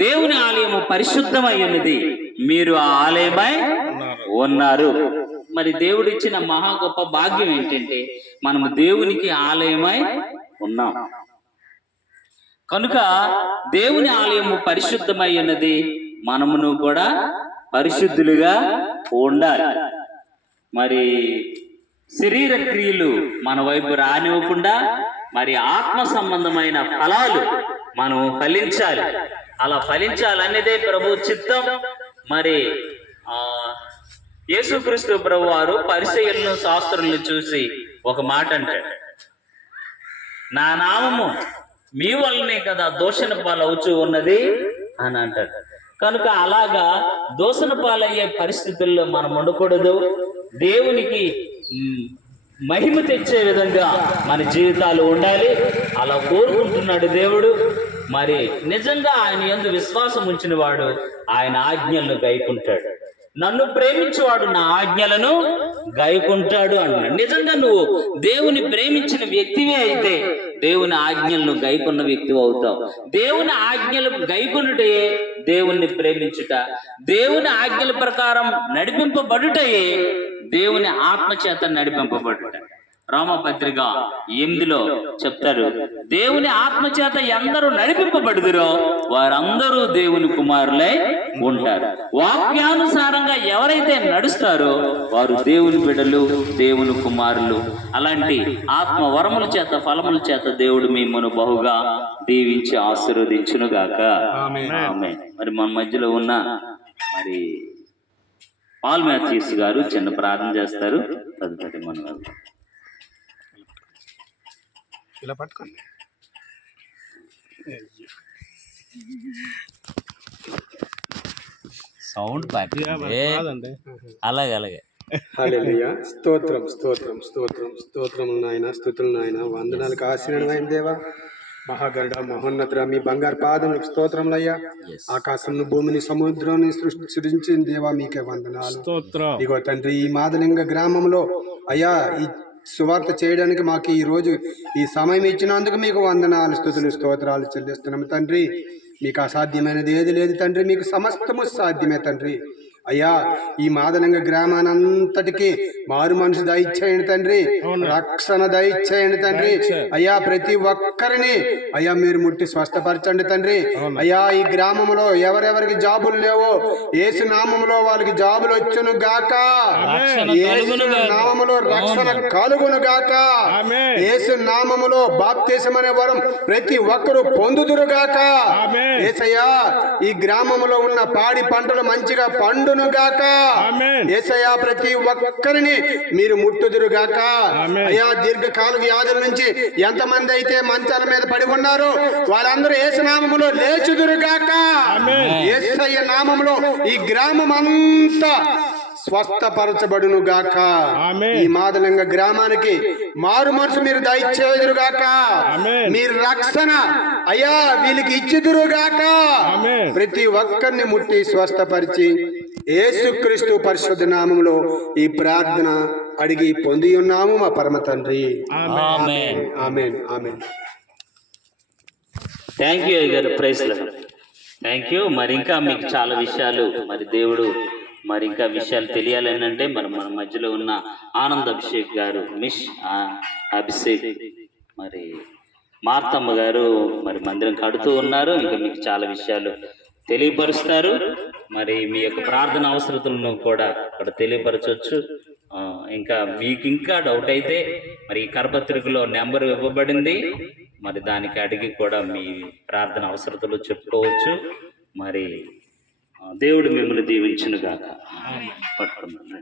దేవుని ఆలయము పరిశుద్ధమై ఉన్నది, మీరు ఆ ఆలయమై ఉన్నారు. మరి దేవుడు ఇచ్చిన మహా గొప్ప భాగ్యం ఏంటంటే మనము దేవునికి ఆలయమై ఉన్నాం. కనుక దేవుని ఆలయము పరిశుద్ధమై ఉన్నది, మనమును కూడా పరిశుద్ధులుగా ఉండాలి. మరి శరీర క్రియలు మన వైపు రానివ్వకుండా మరి ఆత్మ సంబంధమైన ఫలాలు మనం ఫలించాలి. అలా ఫలించాలనేదే ప్రభు చిత్తం. మరి యేసుక్రీస్తు ప్రభు వారు పరిసయ్యులను శాస్త్రులను చూసి ఒక మాట అంటాడు, నా నామము మీ వల్లనే కదా దూషణ పాలవుచూ ఉన్నది అని అంటాడు. కనుక అలాగా దూషణ పాలయ్యే పరిస్థితుల్లో మనం ఉండకూడదు. దేవునికి మహిమ తెచ్చే విధంగా మన జీవితాలు ఉండాలి. అలా కోరుకుంటున్నాడు దేవుడు. మరి నిజంగా ఆయన యందు విశ్వాసం ఉంచిన వాడు ఆయన ఆజ్ఞలను గైకుంటాడు. నన్ను ప్రేమించేవాడు నా ఆజ్ఞలను గైకుంటాడు అన్నాడు. నిజంగా నువ్వు దేవుని ప్రేమించిన వ్యక్తివే అయితే దేవుని ఆజ్ఞలను గైకున్న వ్యక్తి అవుతావు. దేవుని ఆజ్ఞలు గైకొనుటే దేవుణ్ణి ప్రేమించుట, దేవుని ఆజ్ఞల ప్రకారం నడిపింపబడుటయే దేవుని ఆత్మచేత నడిపింపబడుట. రోమపత్రిక 8లో చెప్తారు, దేవుని ఆత్మచేత ఎందరూ నడిపింపబడుదురో వారందరూ దేవుని కుమారులై ఉంటారు. వాక్యానుసారంగా ఎవరైతే నడుస్తారో వారు దేవుని బిడ్డలు, దేవుని కుమారులు. అలాంటి ఆత్మ వరముల చేత ఫలముల చేత దేవుడు మిమ్మల్ని బహుగా దీవించి ఆశీర్వదించును గాక. ఆమేన్. మరి మన మధ్యలో ఉన్న మరి పాల్ మ్యాథ్యూస్ గారు చిన్న ప్రార్థన చేస్తారు. తదుపరి మన ఇలా పట్టుకోండి. సౌండ్ అలాగే హల్లెలూయా. స్తోత్రం స్తోత్రం స్తోత్రం స్తోత్రం నాయన, స్తుతులు నాయన, వందనాలకు ఆశీర్వాదమైన దేవా, మహాగరుడ మహోన్నతుడ, మీ బంగారు పాదములకు స్తోత్రములయ్యా. ఆకాశంను భూమిని సముద్రాన్ని సృష్టించిన దేవా మీకే వందనాలు. ఇగో తండ్రి, ఈ మాదలింగ గ్రామంలో అయ్యా ఈ సువార్త చేయడానికి మాకు ఈ రోజు ఈ సమయం ఇచ్చినందుకు మీకు వందనాలు, స్తుతులు, స్తోత్రాలు చెల్లిస్తున్నాము తండ్రి. మీకు అసాధ్యమైనది ఏది లేదు తండ్రి, మీకు సమస్తము సాధ్యమే తండ్రి. అయ్యా ఈ మాదలింగ గ్రామానంతటికి మారు మనసు దయచేయండి తండ్రి, రక్షణ దయచేయండి తండ్రి. అయ్యా ప్రతి ఒక్కరిని అయ్యా మీరు ముట్టి స్వస్థపరచండి తండ్రి. అయ్యా ఈ గ్రామంలో ఎవరెవరికి జాబులు లేవో యేసు నామములో వాళ్ళకి జాబులు వచ్చును గాక, యేసు నామములో రక్షణ కలుగును గాక, యేసు నామములో బాప్తిసమనే వరం ప్రతి ఒక్కరూ పొందుదురు గాక. యేసయ్యా ఈ గ్రామంలో ఉన్న పాడి పంటలు మంచిగా పండు గాక. యేసయ్యా ప్రతి ఒక్కరిని మీరు ముట్టుదురు గాక. అయ్యా దీర్ఘకాల వ్యాధుల నుంచి ఎంతమంది అయితే మంచాల మీద పడి ఉన్నారో వాళ్ళందరూ యేసు నామములో లేచుదురు గాక. యేసయ్య నామములో ఈ గ్రామం అంతా స్వస్థపరచబడును గాక. ఈ మాదలింగ గ్రామానికి మారు మనసు మీరు దయచేదురు గాక. మీరు రక్షణ అయ్యా వీళ్ళకి ఇచ్చిదురు గాక. ప్రతి ఒక్కరిని ముట్టి స్వస్థపరిచి యేసుక్రీస్తు పరిశుద్ధ నామములో ఈ ప్రార్థన అడిగి పొంది ఉన్నాము మా పరమ తండ్రి. ఆమేన్ ఆమేన్ ఆమేన్. థ్యాంక్ యూ గారు, ప్రైజ్ లార్డ్. Thank you. మరి ఇంకా మీకు చాలా విషయాలు మరి దేవుడు మరి ఇంకా విషయాలు తెలియాలని అంటే మరి మన మధ్యలో ఉన్న ఆనంద్ అభిషేక్ గారు, మిస్ అభిషేక్ మరి మార్తమ్మ గారు మరి మందిరం కడుతూ ఉన్నారు. ఇంకా మీకు చాలా విషయాలు తెలియపరుస్తారు. మరి మీ యొక్క ప్రార్థన అవసరతలను కూడా అక్కడ తెలియపరచవచ్చు. ఇంకా మీకు ఇంకా డౌట్ అయితే మరి ఈ కరపత్రికలో నెంబర్ ఇవ్వబడింది, మరి దానికి అడిగి కూడా మీ ప్రార్థన అవసరతలు చెప్పుకోవచ్చు. మరి దేవుడు మిమ్మల్ని దీవించును గాక. పట్టుకున్నాను.